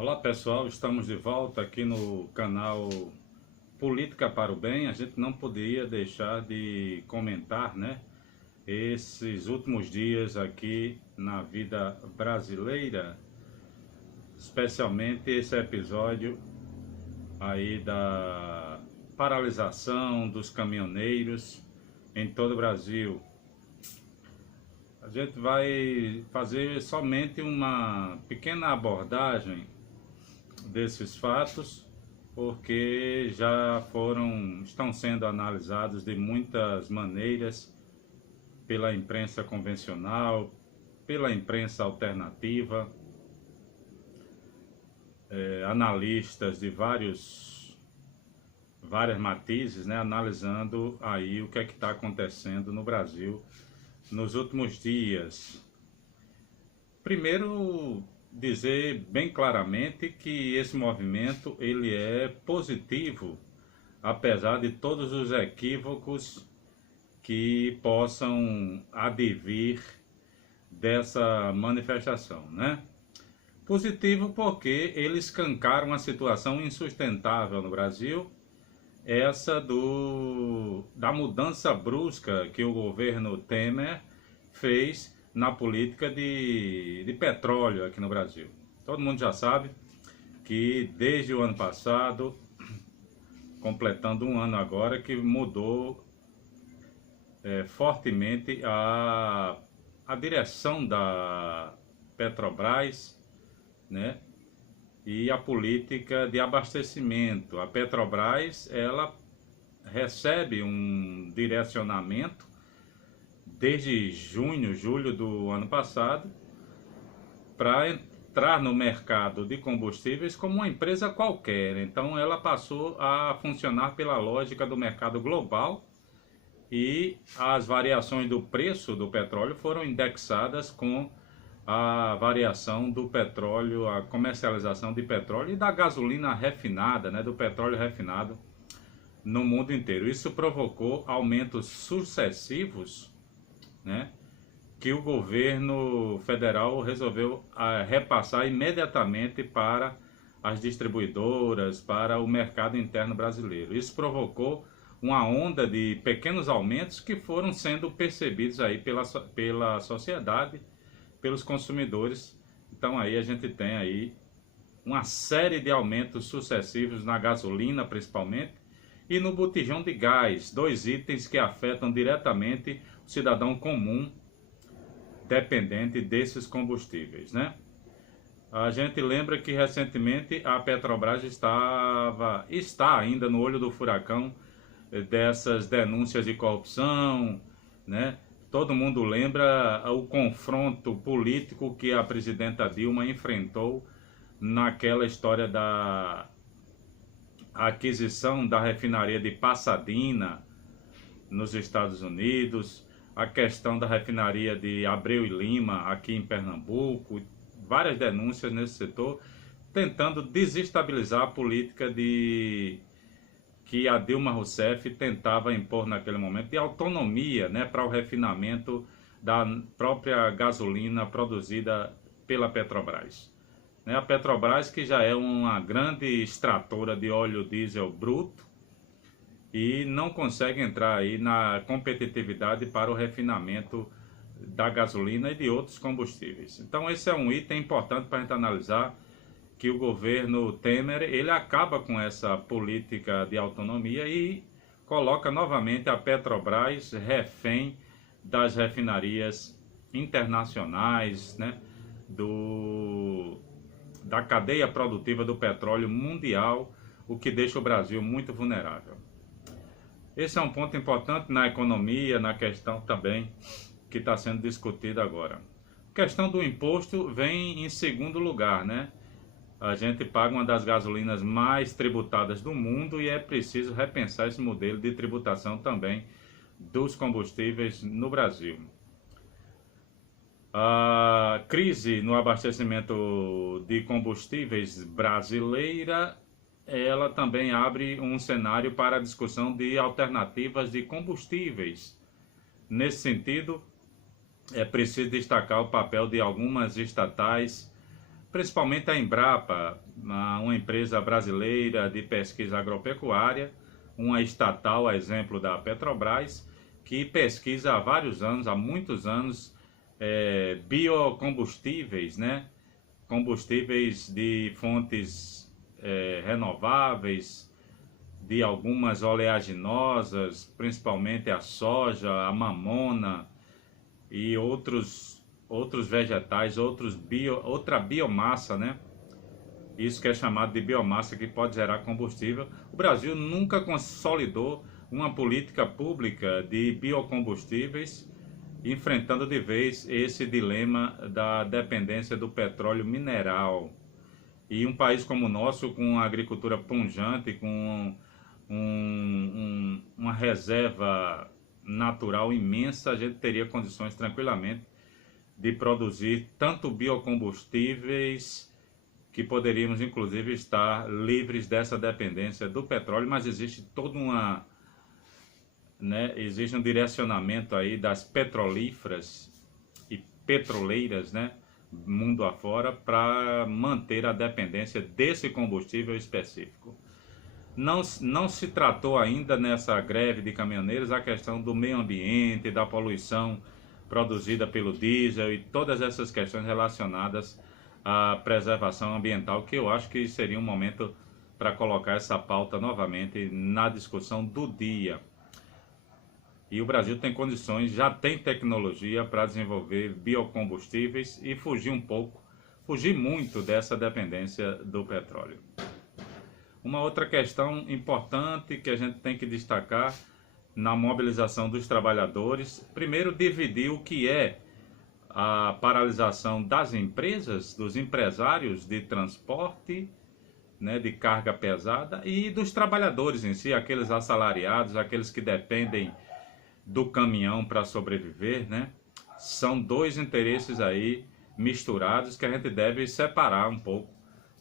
Olá pessoal, estamos de volta aqui no canal Política para o Bem. A gente não poderia deixar de comentar, esses últimos dias aqui na vida brasileira, especialmente esse episódio aí da paralisação dos caminhoneiros em todo o Brasil. A gente vai fazer somente uma pequena abordagem desses fatos, porque estão sendo analisados de muitas maneiras pela imprensa convencional, pela imprensa alternativa, analistas de várias matizes, analisando aí o que é que está acontecendo no Brasil nos últimos dias. Primeiro, dizer bem claramente que esse movimento ele é positivo, apesar de todos os equívocos que possam advir dessa manifestação, Positivo porque eles escancaram uma situação insustentável no Brasil, essa da mudança brusca que o governo Temer fez na política de petróleo aqui no Brasil. Todo mundo já sabe que desde o ano passado, completando um ano agora, que mudou fortemente a direção da Petrobras, e a política de abastecimento. A Petrobras, ela recebe um direcionamento desde julho do ano passado, para entrar no mercado de combustíveis como uma empresa qualquer. Então ela passou a funcionar pela lógica do mercado global e as variações do preço do petróleo foram indexadas com a variação do petróleo, a comercialização de petróleo e da gasolina refinada, do petróleo refinado no mundo inteiro. Isso provocou aumentos sucessivos, que o governo federal resolveu repassar imediatamente para as distribuidoras, para o mercado interno brasileiro. Isso provocou uma onda de pequenos aumentos que foram sendo percebidos aí pela sociedade, pelos consumidores. Então aí a gente tem aí uma série de aumentos sucessivos na gasolina principalmente e no botijão de gás, dois itens que afetam diretamente o cidadão comum dependente desses combustíveis, A gente lembra que recentemente a Petrobras está ainda no olho do furacão dessas denúncias de corrupção, Todo mundo lembra o confronto político que a presidenta Dilma enfrentou naquela história da aquisição da refinaria de Pasadena, nos Estados Unidos, a questão da refinaria de Abreu e Lima, aqui em Pernambuco, várias denúncias nesse setor, tentando desestabilizar a política que a Dilma Rousseff tentava impor naquele momento, de autonomia para o refinamento da própria gasolina produzida pela Petrobras. A Petrobras, que já é uma grande extratora de óleo diesel bruto e não consegue entrar aí na competitividade para o refinamento da gasolina e de outros combustíveis. Então esse é um item importante para a gente analisar, que o governo Temer ele acaba com essa política de autonomia e coloca novamente a Petrobras refém das refinarias internacionais, da cadeia produtiva do petróleo mundial, o que deixa o Brasil muito vulnerável. Esse é um ponto importante na economia, na questão também que está sendo discutida agora. A questão do imposto vem em segundo lugar, A gente paga uma das gasolinas mais tributadas do mundo e é preciso repensar esse modelo de tributação também dos combustíveis no Brasil. A crise no abastecimento de combustíveis brasileira, ela também abre um cenário para a discussão de alternativas de combustíveis. Nesse sentido, é preciso destacar o papel de algumas estatais principalmente a Embrapa, uma empresa brasileira de pesquisa agropecuária, uma estatal, a exemplo da Petrobras, que pesquisa há vários anos, há muitos anos, biocombustíveis, né? Combustíveis de fontes renováveis, de algumas oleaginosas, principalmente a soja, a mamona e outros vegetais, outra biomassa, né? Isso que é chamado de biomassa, que pode gerar combustível. O Brasil nunca consolidou uma política pública de biocombustíveis, enfrentando de vez esse dilema da dependência do petróleo mineral. E um país como o nosso, com uma agricultura pujante, com uma reserva natural imensa, a gente teria condições tranquilamente de produzir tanto biocombustíveis, que poderíamos inclusive estar livres dessa dependência do petróleo, mas existe toda existe um direcionamento aí das petrolíferas e petroleiras, né, mundo afora, para manter a dependência desse combustível específico. Não se tratou ainda nessa greve de caminhoneiros a questão do meio ambiente, da poluição produzida pelo diesel e todas essas questões relacionadas à preservação ambiental, que eu acho que seria um momento para colocar essa pauta novamente na discussão do dia. E o Brasil tem condições, já tem tecnologia para desenvolver biocombustíveis e fugir muito dessa dependência do petróleo. Uma outra questão importante que a gente tem que destacar na mobilização dos trabalhadores, primeiro dividir o que é a paralisação das empresas, dos empresários de transporte, né, de carga pesada, e dos trabalhadores em si, aqueles assalariados, aqueles que dependem do caminhão para sobreviver, né? São dois interesses aí misturados que a gente deve separar um pouco,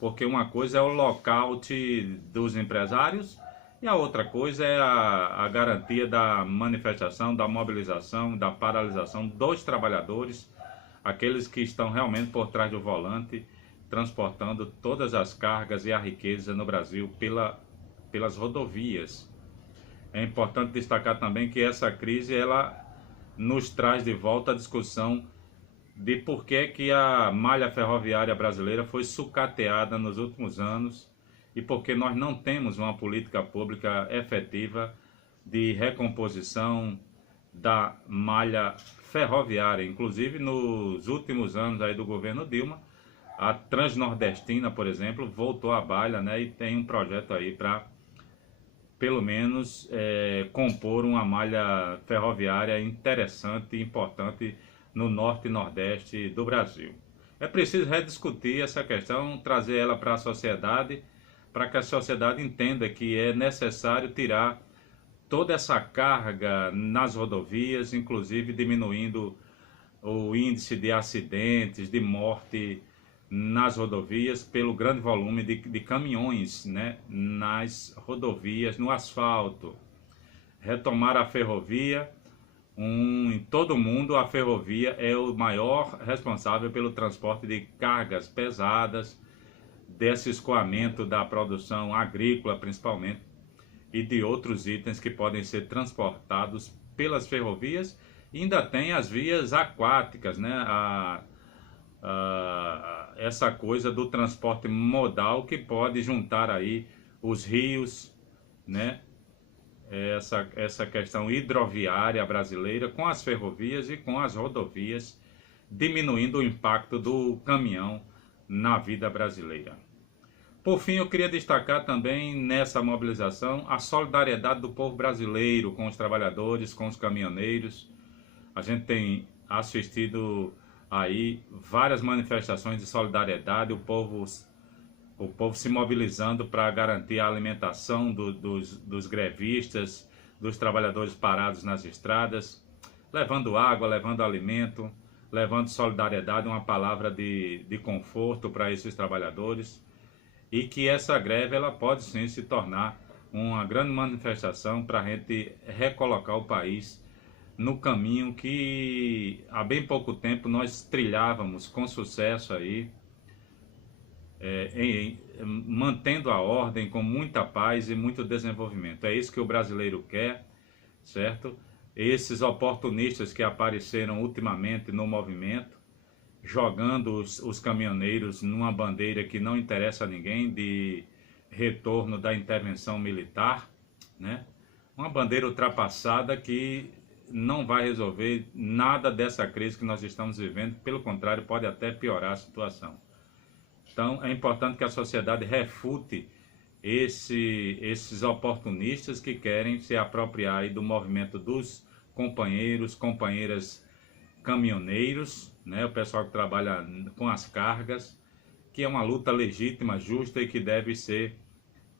porque uma coisa é o lockout dos empresários e a outra coisa é a garantia da manifestação, da mobilização, da paralisação dos trabalhadores, aqueles que estão realmente por trás do volante, transportando todas as cargas e a riqueza no Brasil pelas rodovias. É importante destacar também que essa crise ela nos traz de volta a discussão de por que a malha ferroviária brasileira foi sucateada nos últimos anos e por que nós não temos uma política pública efetiva de recomposição da malha ferroviária. Inclusive, nos últimos anos aí do governo Dilma, a Transnordestina, por exemplo, voltou à baila, né, e tem um projeto aí para pelo menos compor uma malha ferroviária interessante e importante no norte e nordeste do Brasil. É preciso rediscutir essa questão, trazer ela para a sociedade, para que a sociedade entenda que é necessário tirar toda essa carga nas rodovias, inclusive diminuindo o índice de acidentes, de morte nas rodovias pelo grande volume de caminhões, né, nas rodovias, no asfalto. Retomar a ferrovia, em todo o mundo a ferrovia é o maior responsável pelo transporte de cargas pesadas, desse escoamento da produção agrícola principalmente, e de outros itens que podem ser transportados pelas ferrovias. E ainda tem as vias aquáticas, né, essa coisa do transporte modal que pode juntar aí os rios, né? Essa questão hidroviária brasileira com as ferrovias e com as rodovias, diminuindo o impacto do caminhão na vida brasileira. Por fim, eu queria destacar também nessa mobilização a solidariedade do povo brasileiro com os trabalhadores, com os caminhoneiros. A gente tem assistido aí várias manifestações de solidariedade, o povo se mobilizando para garantir a alimentação dos grevistas, dos trabalhadores parados nas estradas, levando água, levando alimento, levando solidariedade, uma palavra de conforto para esses trabalhadores, e que essa greve ela pode sim se tornar uma grande manifestação para a gente recolocar o país no caminho que há bem pouco tempo nós trilhávamos com sucesso aí, mantendo a ordem com muita paz e muito desenvolvimento. É isso que o brasileiro quer, certo? Esses oportunistas que apareceram ultimamente no movimento, jogando os caminhoneiros numa bandeira que não interessa a ninguém, de retorno da intervenção militar, né? Uma bandeira ultrapassada que não vai resolver nada dessa crise que nós estamos vivendo, pelo contrário, pode até piorar a situação. Então, é importante que a sociedade refute esses oportunistas que querem se apropriar aí do movimento dos companheiros, companheiras caminhoneiros, né? O pessoal que trabalha com as cargas, que é uma luta legítima, justa e que deve ser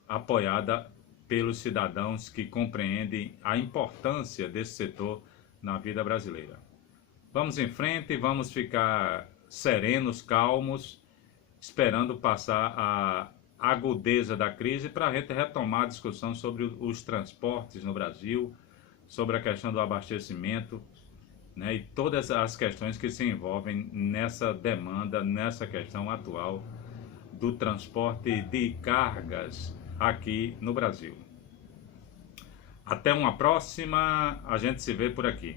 apoiada pelos cidadãos que compreendem a importância desse setor na vida brasileira. Vamos em frente, vamos ficar serenos, calmos, esperando passar a agudeza da crise para a gente retomar a discussão sobre os transportes no Brasil, sobre a questão do abastecimento, né, e todas as questões que se envolvem nessa demanda, nessa questão atual do transporte de cargas aqui no Brasil. Até uma próxima, a gente se vê por aqui.